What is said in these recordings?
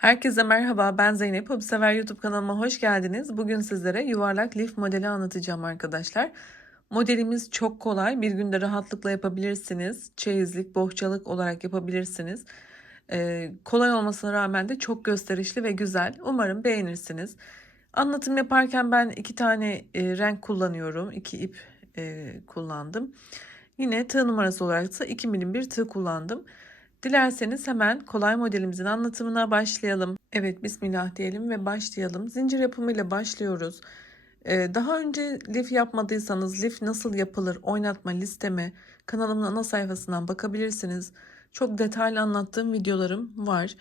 Herkese merhaba, ben Zeynep. Hobisever YouTube kanalıma hoş geldiniz. Bugün sizlere yuvarlak lif modeli anlatacağım arkadaşlar. Modelimiz çok kolay. Bir günde rahatlıkla yapabilirsiniz. Çeyizlik, bohçalık olarak yapabilirsiniz. Ee, kolay olmasına rağmen de çok gösterişli ve güzel. Umarım beğenirsiniz. Anlatım yaparken ben iki tane e, renk kullanıyorum. İki ip e, kullandım. Yine tığ numarası olarak da 2 milim bir tığ kullandım. Dilerseniz hemen kolay modelimizin anlatımına başlayalım. Evet bismillah diyelim ve başlayalım. Zincir yapımıyla başlıyoruz. Ee, daha önce lif yapmadıysanız lif nasıl yapılır oynatma listeme kanalımın ana sayfasından bakabilirsiniz. Çok detaylı anlattığım videolarım var.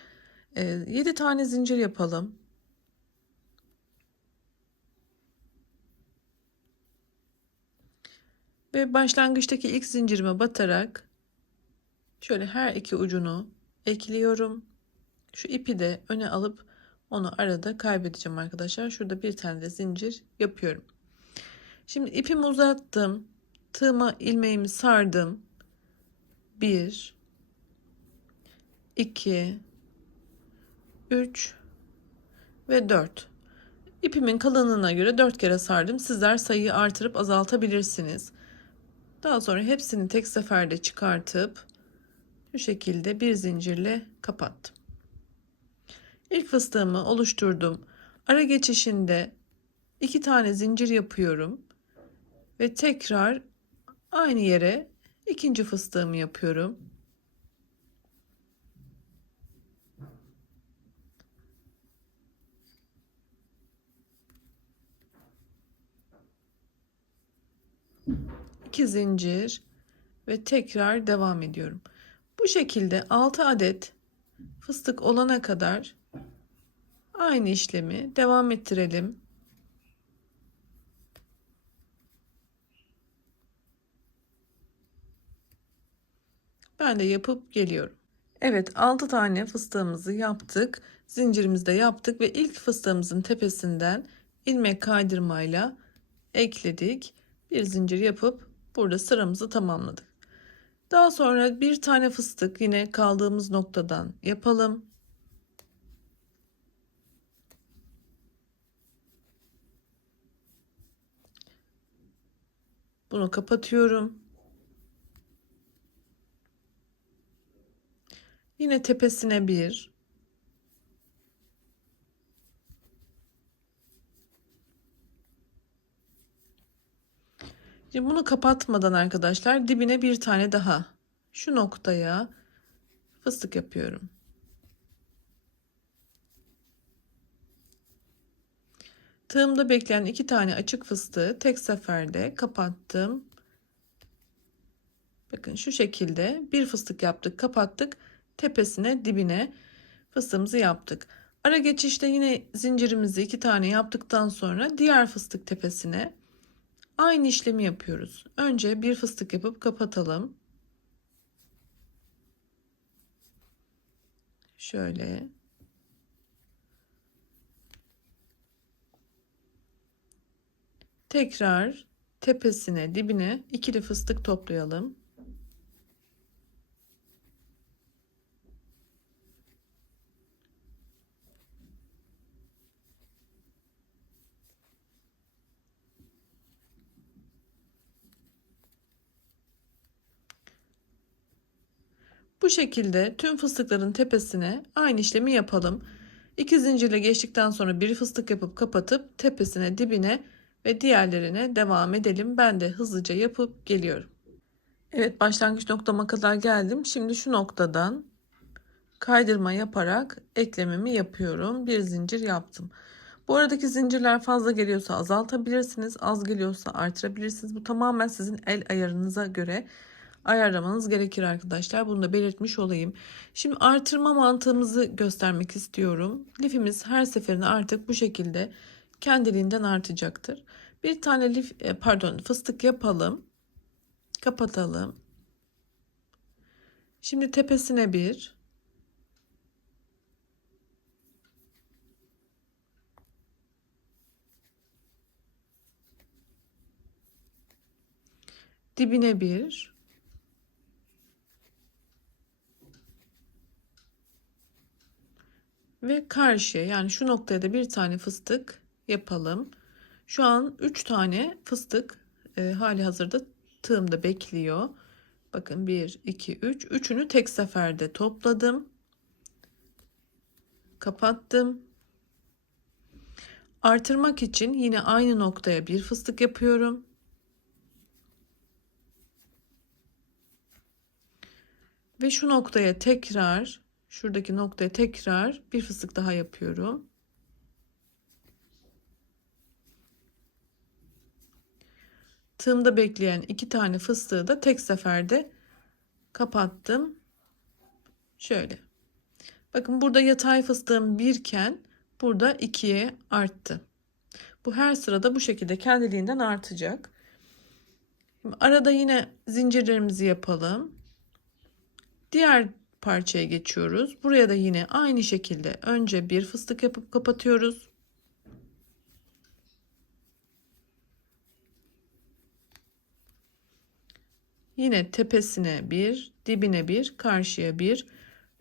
Ee, 7 tane zincir yapalım. Ve başlangıçtaki ilk zincirime batarak Şöyle her iki ucunu ekliyorum. Şu ipi de öne alıp onu arada kaybedeceğim arkadaşlar. Şurada bir tane de zincir yapıyorum. Şimdi ipimi uzattım. Tığıma ilmeğimi sardım. 1 2 3 ve 4. İpimin kalınlığına göre 4 kere sardım. Sizler sayıyı artırıp azaltabilirsiniz. Daha sonra hepsini tek seferde çıkartıp şu şekilde bir zincirle kapattım. İlk fıstığımı oluşturdum. Ara geçişinde iki tane zincir yapıyorum ve tekrar aynı yere ikinci fıstığımı yapıyorum. İki zincir ve tekrar devam ediyorum. Bu şekilde 6 adet fıstık olana kadar aynı işlemi devam ettirelim. Ben de yapıp geliyorum. Evet 6 tane fıstığımızı yaptık. Zincirimizi de yaptık ve ilk fıstığımızın tepesinden ilmek kaydırmayla ekledik. Bir zincir yapıp burada sıramızı tamamladık. Daha sonra bir tane fıstık yine kaldığımız noktadan yapalım. Bunu kapatıyorum. Yine tepesine bir. Şimdi bunu kapatmadan arkadaşlar dibine bir tane daha şu noktaya fıstık yapıyorum. Tığımda bekleyen iki tane açık fıstığı tek seferde kapattım. Bakın şu şekilde bir fıstık yaptık, kapattık. Tepesine, dibine fıstığımızı yaptık. Ara geçişte yine zincirimizi iki tane yaptıktan sonra diğer fıstık tepesine Aynı işlemi yapıyoruz. Önce bir fıstık yapıp kapatalım. Şöyle. Tekrar tepesine, dibine ikili fıstık toplayalım. Bu şekilde tüm fıstıkların tepesine aynı işlemi yapalım. İki zincirle geçtikten sonra bir fıstık yapıp kapatıp tepesine dibine ve diğerlerine devam edelim. Ben de hızlıca yapıp geliyorum. Evet başlangıç noktama kadar geldim. Şimdi şu noktadan kaydırma yaparak eklememi yapıyorum. Bir zincir yaptım. Bu aradaki zincirler fazla geliyorsa azaltabilirsiniz. Az geliyorsa artırabilirsiniz. Bu tamamen sizin el ayarınıza göre ayarlamanız gerekir arkadaşlar. Bunu da belirtmiş olayım. Şimdi artırma mantığımızı göstermek istiyorum. Lifimiz her seferinde artık bu şekilde kendiliğinden artacaktır. Bir tane lif e, pardon fıstık yapalım. Kapatalım. Şimdi tepesine bir dibine bir Ve karşıya yani şu noktaya da bir tane fıstık yapalım. Şu an 3 tane fıstık e, hali hazırda tığımda bekliyor. Bakın 1, 2, 3. Üçünü tek seferde topladım. Kapattım. Artırmak için yine aynı noktaya bir fıstık yapıyorum. Ve şu noktaya tekrar, şuradaki noktaya tekrar bir fıstık daha yapıyorum. Tığımda bekleyen iki tane fıstığı da tek seferde kapattım. Şöyle. Bakın burada yatay fıstığım birken burada ikiye arttı. Bu her sırada bu şekilde kendiliğinden artacak. Şimdi arada yine zincirlerimizi yapalım. Diğer parçaya geçiyoruz. Buraya da yine aynı şekilde önce bir fıstık yapıp kapatıyoruz. Yine tepesine bir, dibine bir, karşıya bir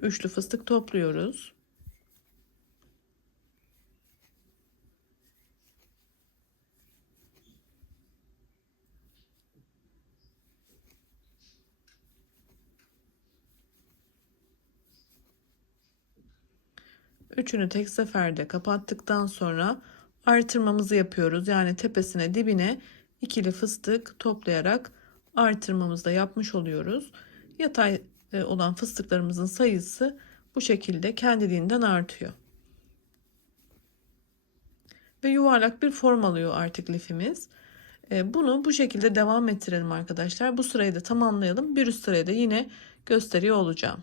üçlü fıstık topluyoruz. Üçünü tek seferde kapattıktan sonra artırmamızı yapıyoruz. Yani tepesine dibine ikili fıstık toplayarak artırmamızı da yapmış oluyoruz. Yatay e, olan fıstıklarımızın sayısı bu şekilde kendiliğinden artıyor. Ve yuvarlak bir form alıyor artık lifimiz. E, bunu bu şekilde devam ettirelim arkadaşlar. Bu sırayı da tamamlayalım. Bir üst sırayı da yine gösteriyor olacağım.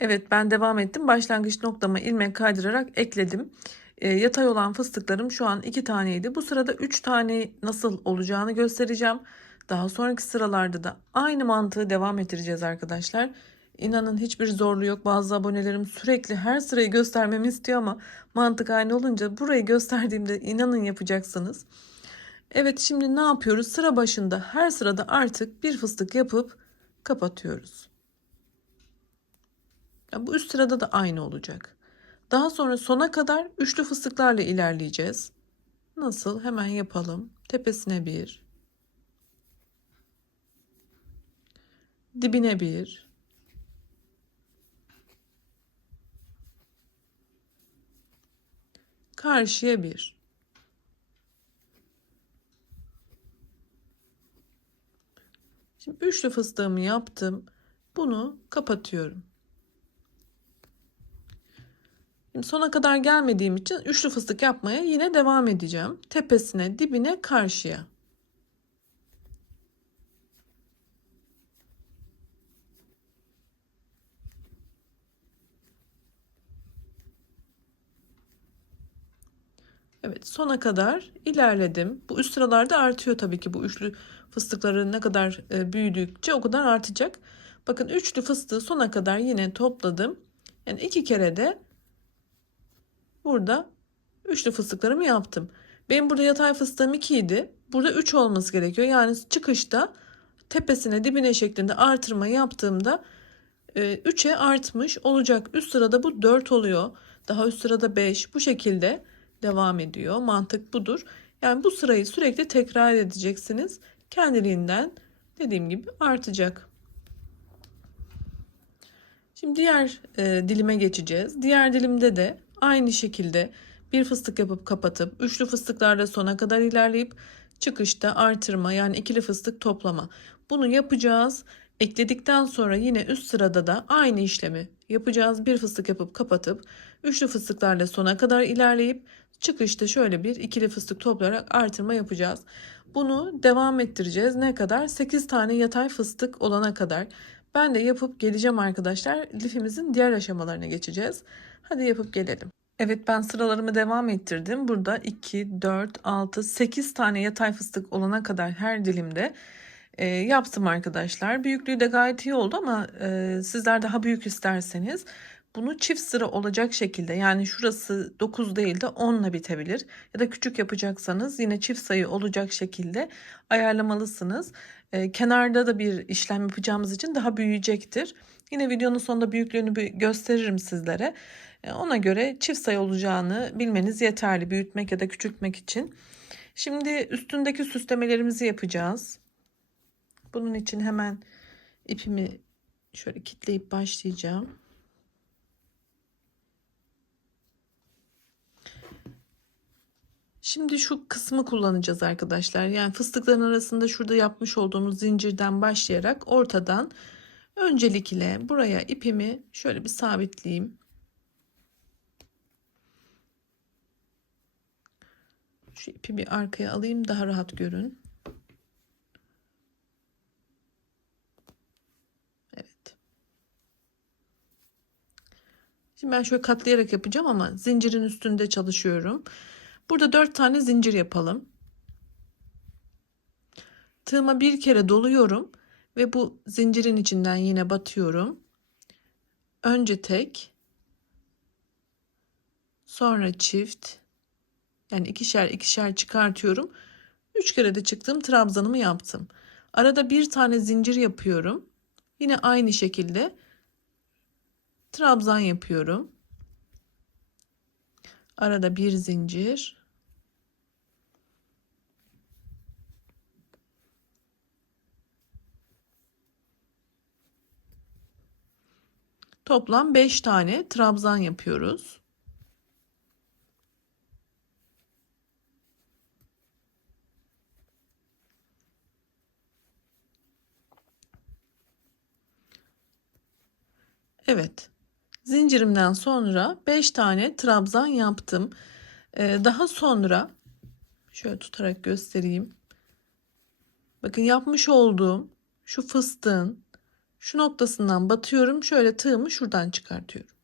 Evet ben devam ettim. Başlangıç noktama ilmek kaydırarak ekledim. E, yatay olan fıstıklarım şu an 2 taneydi. Bu sırada 3 tane nasıl olacağını göstereceğim. Daha sonraki sıralarda da aynı mantığı devam ettireceğiz arkadaşlar. İnanın hiçbir zorluğu yok. Bazı abonelerim sürekli her sırayı göstermemi istiyor ama mantık aynı olunca burayı gösterdiğimde inanın yapacaksınız. Evet şimdi ne yapıyoruz? Sıra başında her sırada artık bir fıstık yapıp kapatıyoruz. Ya bu üst sırada da aynı olacak. Daha sonra sona kadar üçlü fıstıklarla ilerleyeceğiz. Nasıl? Hemen yapalım. Tepesine bir. Dibine bir. Karşıya bir. Şimdi üçlü fıstığımı yaptım. Bunu kapatıyorum. Sona kadar gelmediğim için üçlü fıstık yapmaya yine devam edeceğim. Tepesine, dibine, karşıya. Evet sona kadar ilerledim. Bu üst sıralarda artıyor tabii ki bu üçlü fıstıkları ne kadar e, büyüdükçe o kadar artacak. Bakın üçlü fıstığı sona kadar yine topladım. Yani iki kere de burada üçlü fıstıklarımı yaptım. Benim burada yatay fıstığım 2 idi. Burada 3 olması gerekiyor. Yani çıkışta tepesine dibine şeklinde artırma yaptığımda 3'e artmış olacak. Üst sırada bu 4 oluyor. Daha üst sırada 5 bu şekilde devam ediyor. Mantık budur. Yani bu sırayı sürekli tekrar edeceksiniz. Kendiliğinden dediğim gibi artacak. Şimdi diğer e, dilime geçeceğiz. Diğer dilimde de aynı şekilde bir fıstık yapıp kapatıp üçlü fıstıklarla sona kadar ilerleyip çıkışta artırma yani ikili fıstık toplama. Bunu yapacağız. Ekledikten sonra yine üst sırada da aynı işlemi yapacağız. Bir fıstık yapıp kapatıp üçlü fıstıklarla sona kadar ilerleyip çıkışta şöyle bir ikili fıstık toplayarak artırma yapacağız. Bunu devam ettireceğiz. Ne kadar? 8 tane yatay fıstık olana kadar. Ben de yapıp geleceğim arkadaşlar. Lifimizin diğer aşamalarına geçeceğiz. Hadi yapıp gelelim. Evet ben sıralarımı devam ettirdim. Burada 2, 4, 6, 8 tane yatay fıstık olana kadar her dilimde e, yaptım arkadaşlar. Büyüklüğü de gayet iyi oldu ama e, sizler daha büyük isterseniz bunu çift sıra olacak şekilde yani şurası 9 değil de 10 ile bitebilir. Ya da küçük yapacaksanız yine çift sayı olacak şekilde ayarlamalısınız. E, kenarda da bir işlem yapacağımız için daha büyüyecektir. Yine videonun sonunda büyüklüğünü gösteririm sizlere. E, Ona göre çift sayı olacağını bilmeniz yeterli büyütmek ya da küçültmek için. Şimdi üstündeki süslemelerimizi yapacağız. Bunun için hemen ipimi şöyle kitleyip başlayacağım. Şimdi şu kısmı kullanacağız arkadaşlar. Yani fıstıkların arasında şurada yapmış olduğumuz zincirden başlayarak ortadan öncelikle buraya ipimi şöyle bir sabitleyeyim. Şu ipi bir arkaya alayım daha rahat görün. Evet. Şimdi ben şöyle katlayarak yapacağım ama zincirin üstünde çalışıyorum. Burada dört tane zincir yapalım. Tığıma bir kere doluyorum ve bu zincirin içinden yine batıyorum. Önce tek, sonra çift, yani ikişer ikişer çıkartıyorum. Üç kere de çıktım trabzanımı yaptım. Arada bir tane zincir yapıyorum. Yine aynı şekilde trabzan yapıyorum. Arada bir zincir. Toplam 5 tane trabzan yapıyoruz. Evet. Zincirimden sonra 5 tane trabzan yaptım. Ee, daha sonra şöyle tutarak göstereyim. Bakın yapmış olduğum şu fıstığın şu noktasından batıyorum. Şöyle tığımı şuradan çıkartıyorum.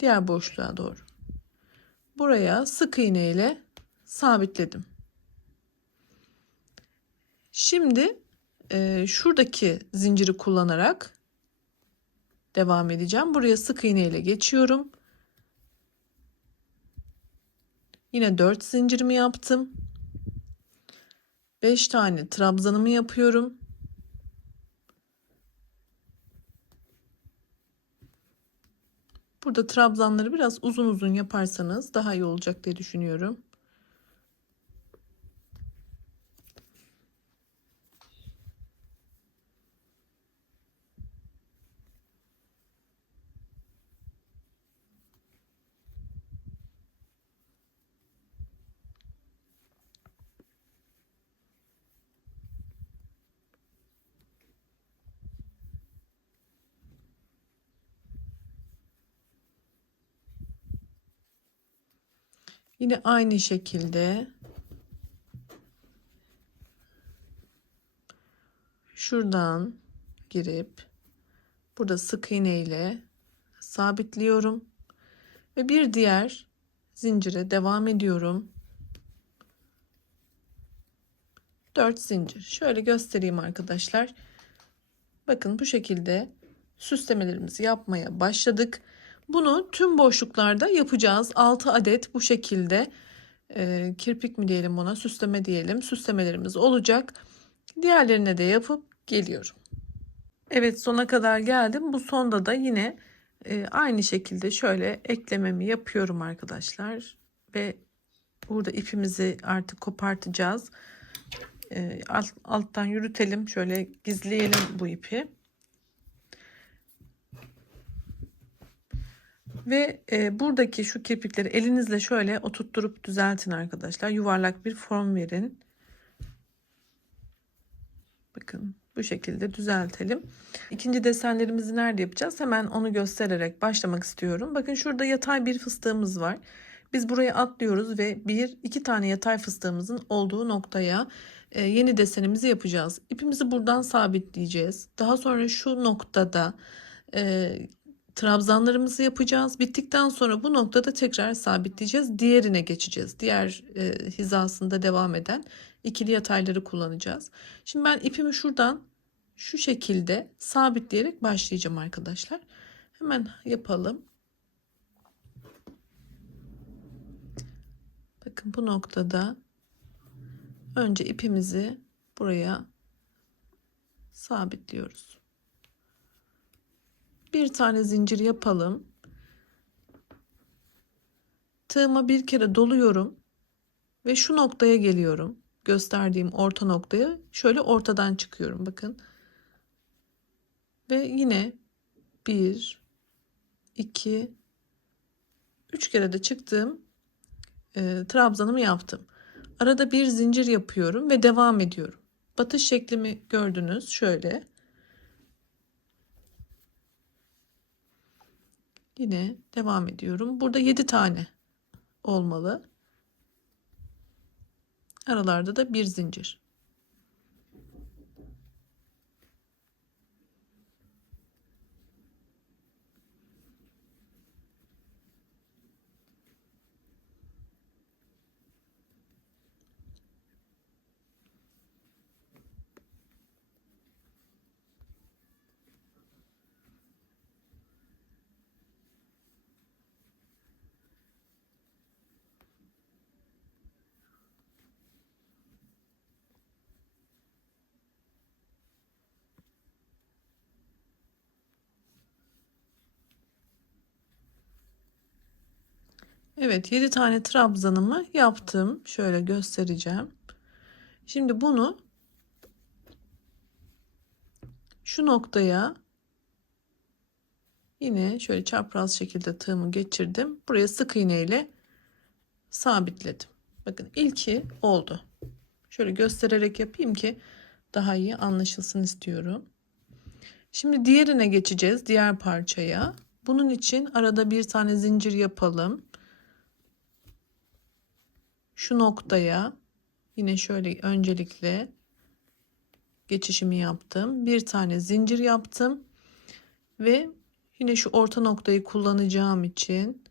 Diğer boşluğa doğru. Buraya sık iğne ile sabitledim. Şimdi e, şuradaki zinciri kullanarak devam edeceğim. Buraya sık iğne ile geçiyorum. Yine 4 zincirimi yaptım. 5 tane trabzanımı yapıyorum. Burada trabzanları biraz uzun uzun yaparsanız daha iyi olacak diye düşünüyorum. Yine aynı şekilde şuradan girip burada sık iğne ile sabitliyorum ve bir diğer zincire devam ediyorum. 4 zincir. Şöyle göstereyim arkadaşlar. Bakın bu şekilde süslemelerimizi yapmaya başladık. Bunu tüm boşluklarda yapacağız. 6 adet bu şekilde e, kirpik mi diyelim ona süsleme diyelim. Süslemelerimiz olacak. Diğerlerine de yapıp geliyorum. Evet sona kadar geldim. Bu sonda da yine e, aynı şekilde şöyle eklememi yapıyorum arkadaşlar. Ve burada ipimizi artık kopartacağız. E, alt, alttan yürütelim. Şöyle gizleyelim bu ipi. Ve e, buradaki şu kirpikleri elinizle şöyle oturtturup düzeltin arkadaşlar. Yuvarlak bir form verin. Bakın bu şekilde düzeltelim. İkinci desenlerimizi nerede yapacağız? Hemen onu göstererek başlamak istiyorum. Bakın şurada yatay bir fıstığımız var. Biz buraya atlıyoruz ve bir iki tane yatay fıstığımızın olduğu noktaya e, yeni desenimizi yapacağız. İpimizi buradan sabitleyeceğiz. Daha sonra şu noktada e, trabzanlarımızı yapacağız. Bittikten sonra bu noktada tekrar sabitleyeceğiz. Diğerine geçeceğiz. Diğer e, hizasında devam eden ikili yatayları kullanacağız. Şimdi ben ipimi şuradan şu şekilde sabitleyerek başlayacağım arkadaşlar. Hemen yapalım. Bakın bu noktada önce ipimizi buraya sabitliyoruz. Bir tane zincir yapalım. Tığıma bir kere doluyorum ve şu noktaya geliyorum. Gösterdiğim orta noktaya şöyle ortadan çıkıyorum bakın. Ve yine 1 2 3 kere de çıktım. E, trabzanımı yaptım. Arada bir zincir yapıyorum ve devam ediyorum. Batış şeklimi gördünüz şöyle. Yine devam ediyorum. Burada 7 tane olmalı. Aralarda da bir zincir. Evet 7 tane trabzanımı yaptım. Şöyle göstereceğim. Şimdi bunu şu noktaya yine şöyle çapraz şekilde tığımı geçirdim. Buraya sık iğne ile sabitledim. Bakın ilki oldu. Şöyle göstererek yapayım ki daha iyi anlaşılsın istiyorum. Şimdi diğerine geçeceğiz. Diğer parçaya. Bunun için arada bir tane zincir yapalım şu noktaya yine şöyle öncelikle geçişimi yaptım. Bir tane zincir yaptım ve yine şu orta noktayı kullanacağım için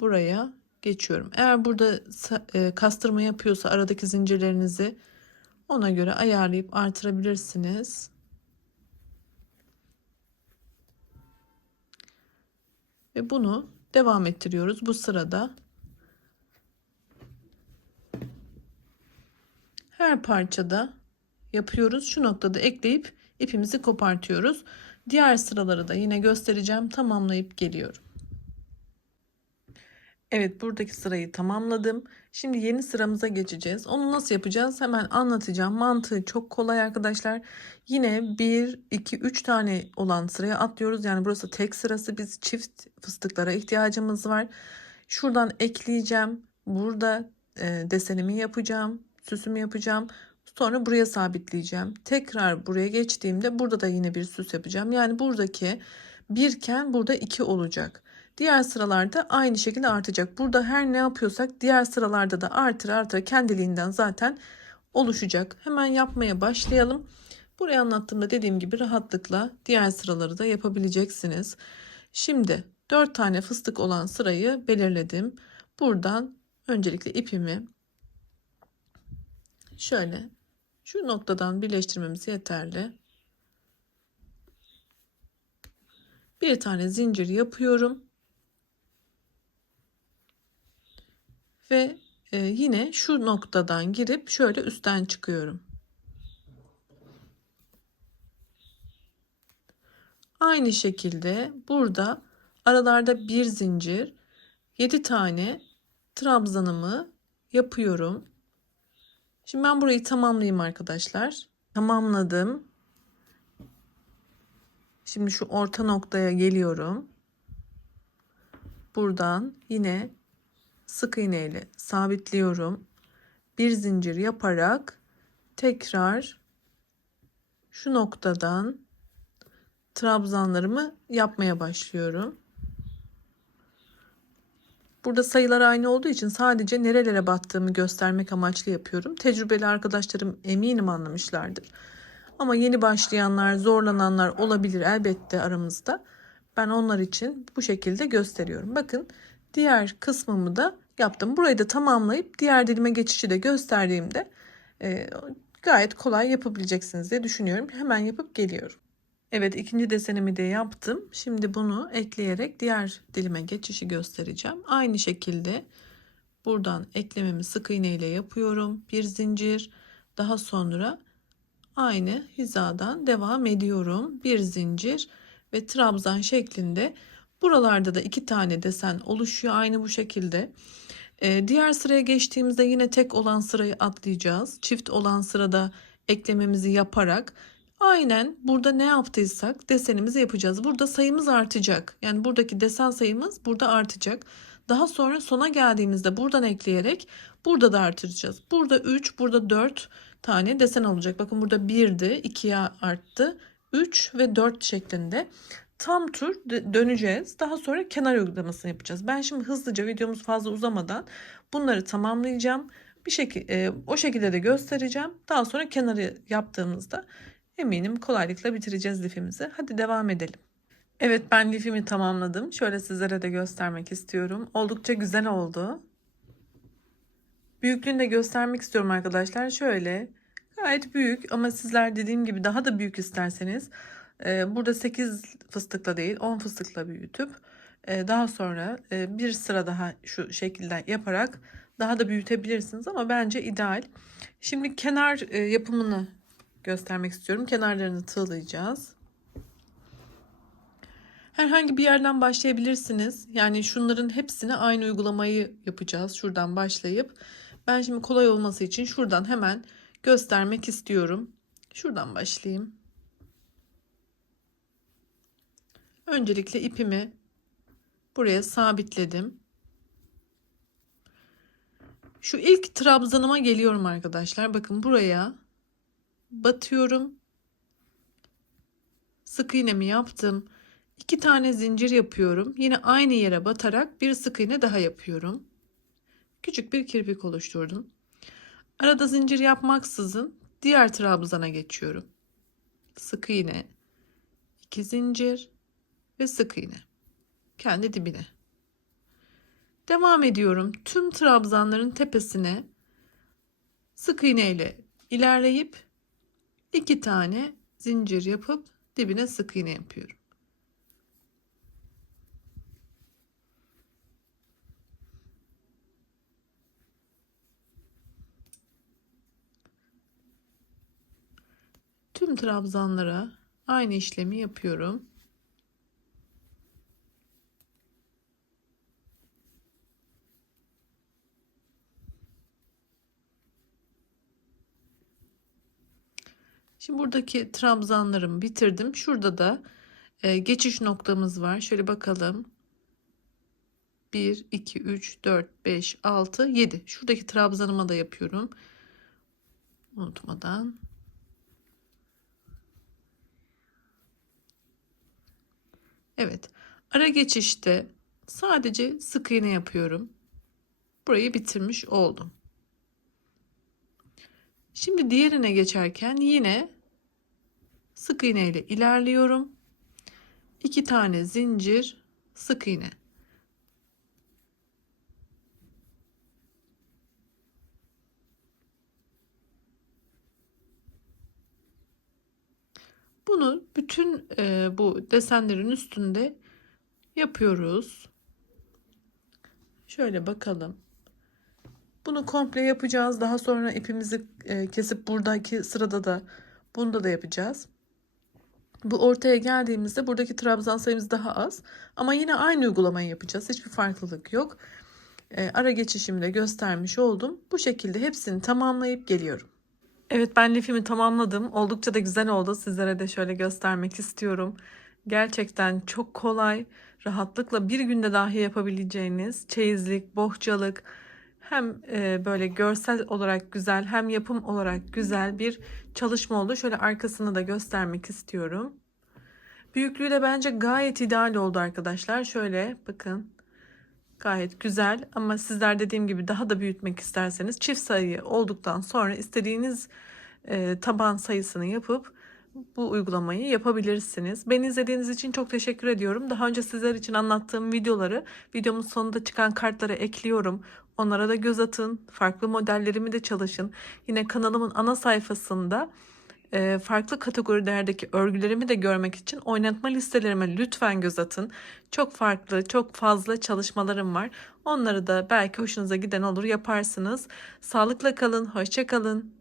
buraya geçiyorum. Eğer burada e, kastırma yapıyorsa aradaki zincirlerinizi ona göre ayarlayıp artırabilirsiniz. Ve bunu devam ettiriyoruz. Bu sırada her parçada yapıyoruz. Şu noktada ekleyip ipimizi kopartıyoruz. Diğer sıraları da yine göstereceğim. Tamamlayıp geliyorum. Evet buradaki sırayı tamamladım. Şimdi yeni sıramıza geçeceğiz. Onu nasıl yapacağız hemen anlatacağım. Mantığı çok kolay arkadaşlar. Yine 1, 2, 3 tane olan sıraya atlıyoruz. Yani burası tek sırası. Biz çift fıstıklara ihtiyacımız var. Şuradan ekleyeceğim. Burada e, desenimi yapacağım süsümü yapacağım. Sonra buraya sabitleyeceğim. Tekrar buraya geçtiğimde burada da yine bir süs yapacağım. Yani buradaki birken burada iki olacak. Diğer sıralarda aynı şekilde artacak. Burada her ne yapıyorsak diğer sıralarda da artır artır kendiliğinden zaten oluşacak. Hemen yapmaya başlayalım. Buraya anlattığımda dediğim gibi rahatlıkla diğer sıraları da yapabileceksiniz. Şimdi 4 tane fıstık olan sırayı belirledim. Buradan öncelikle ipimi şöyle şu noktadan birleştirmemiz yeterli. Bir tane zincir yapıyorum. Ve e, yine şu noktadan girip şöyle üstten çıkıyorum. Aynı şekilde burada aralarda bir zincir 7 tane trabzanımı yapıyorum. Şimdi ben burayı tamamlayayım arkadaşlar. Tamamladım. Şimdi şu orta noktaya geliyorum. Buradan yine sık iğne ile sabitliyorum. Bir zincir yaparak tekrar şu noktadan trabzanlarımı yapmaya başlıyorum. Burada sayılar aynı olduğu için sadece nerelere battığımı göstermek amaçlı yapıyorum. Tecrübeli arkadaşlarım eminim anlamışlardır. Ama yeni başlayanlar, zorlananlar olabilir elbette aramızda. Ben onlar için bu şekilde gösteriyorum. Bakın diğer kısmımı da yaptım. Burayı da tamamlayıp diğer dilime geçişi de gösterdiğimde e, gayet kolay yapabileceksiniz diye düşünüyorum. Hemen yapıp geliyorum. Evet ikinci desenimi de yaptım. Şimdi bunu ekleyerek diğer dilime geçişi göstereceğim. Aynı şekilde buradan eklememi sık iğne ile yapıyorum. Bir zincir daha sonra aynı hizadan devam ediyorum. Bir zincir ve trabzan şeklinde. Buralarda da iki tane desen oluşuyor aynı bu şekilde. Ee, diğer sıraya geçtiğimizde yine tek olan sırayı atlayacağız. Çift olan sırada eklememizi yaparak aynen burada ne yaptıysak desenimizi yapacağız. Burada sayımız artacak. Yani buradaki desen sayımız burada artacak. Daha sonra sona geldiğimizde buradan ekleyerek burada da artıracağız. Burada 3, burada 4 tane desen olacak. Bakın burada 1'di, 2'ye arttı. 3 ve 4 şeklinde tam tur döneceğiz. Daha sonra kenar uygulamasını yapacağız. Ben şimdi hızlıca videomuz fazla uzamadan bunları tamamlayacağım. Bir şekilde o şekilde de göstereceğim. Daha sonra kenarı yaptığımızda eminim kolaylıkla bitireceğiz lifimizi. Hadi devam edelim. Evet ben lifimi tamamladım. Şöyle sizlere de göstermek istiyorum. Oldukça güzel oldu. Büyüklüğünü de göstermek istiyorum arkadaşlar. Şöyle gayet büyük ama sizler dediğim gibi daha da büyük isterseniz e, burada 8 fıstıkla değil 10 fıstıkla büyütüp e, daha sonra e, bir sıra daha şu şekilde yaparak daha da büyütebilirsiniz ama bence ideal. Şimdi kenar yapımını göstermek istiyorum. Kenarlarını tığlayacağız. Herhangi bir yerden başlayabilirsiniz. Yani şunların hepsine aynı uygulamayı yapacağız. Şuradan başlayıp ben şimdi kolay olması için şuradan hemen göstermek istiyorum. Şuradan başlayayım. Öncelikle ipimi buraya sabitledim. Şu ilk trabzanıma geliyorum arkadaşlar. Bakın buraya batıyorum. Sık iğnemi yaptım. İki tane zincir yapıyorum. Yine aynı yere batarak bir sık iğne daha yapıyorum. Küçük bir kirpik oluşturdum. Arada zincir yapmaksızın diğer trabzana geçiyorum. Sık iğne, iki zincir ve sık iğne. Kendi dibine. Devam ediyorum. Tüm trabzanların tepesine sık iğne ile ilerleyip iki tane zincir yapıp dibine sık iğne yapıyorum. Tüm trabzanlara aynı işlemi yapıyorum. Şimdi buradaki trabzanlarımı bitirdim. Şurada da e, geçiş noktamız var. Şöyle bakalım. 1, 2, 3, 4, 5, 6, 7. Şuradaki trabzanıma da yapıyorum. Unutmadan. Evet. Ara geçişte sadece sık iğne yapıyorum. Burayı bitirmiş oldum. Şimdi diğerine geçerken yine sık iğne ile ilerliyorum. İki tane zincir sık iğne. Bunu bütün e, bu desenlerin üstünde yapıyoruz. Şöyle bakalım. Bunu komple yapacağız. Daha sonra ipimizi e, kesip buradaki sırada da bunda da yapacağız. Bu ortaya geldiğimizde buradaki trabzan sayımız daha az. Ama yine aynı uygulamayı yapacağız. Hiçbir farklılık yok. E, ara geçişimi de göstermiş oldum. Bu şekilde hepsini tamamlayıp geliyorum. Evet ben lifimi tamamladım. Oldukça da güzel oldu. Sizlere de şöyle göstermek istiyorum. Gerçekten çok kolay, rahatlıkla bir günde dahi yapabileceğiniz çeyizlik, bohçalık, hem e, böyle görsel olarak güzel hem yapım olarak güzel bir çalışma oldu. Şöyle arkasını da göstermek istiyorum. Büyüklüğü de bence gayet ideal oldu arkadaşlar. Şöyle bakın gayet güzel ama sizler dediğim gibi daha da büyütmek isterseniz çift sayı olduktan sonra istediğiniz e, taban sayısını yapıp bu uygulamayı yapabilirsiniz. Beni izlediğiniz için çok teşekkür ediyorum. Daha önce sizler için anlattığım videoları videomun sonunda çıkan kartlara ekliyorum. Onlara da göz atın. Farklı modellerimi de çalışın. Yine kanalımın ana sayfasında e, farklı kategorilerdeki örgülerimi de görmek için oynatma listelerime lütfen göz atın. Çok farklı, çok fazla çalışmalarım var. Onları da belki hoşunuza giden olur yaparsınız. Sağlıkla kalın, hoşça kalın.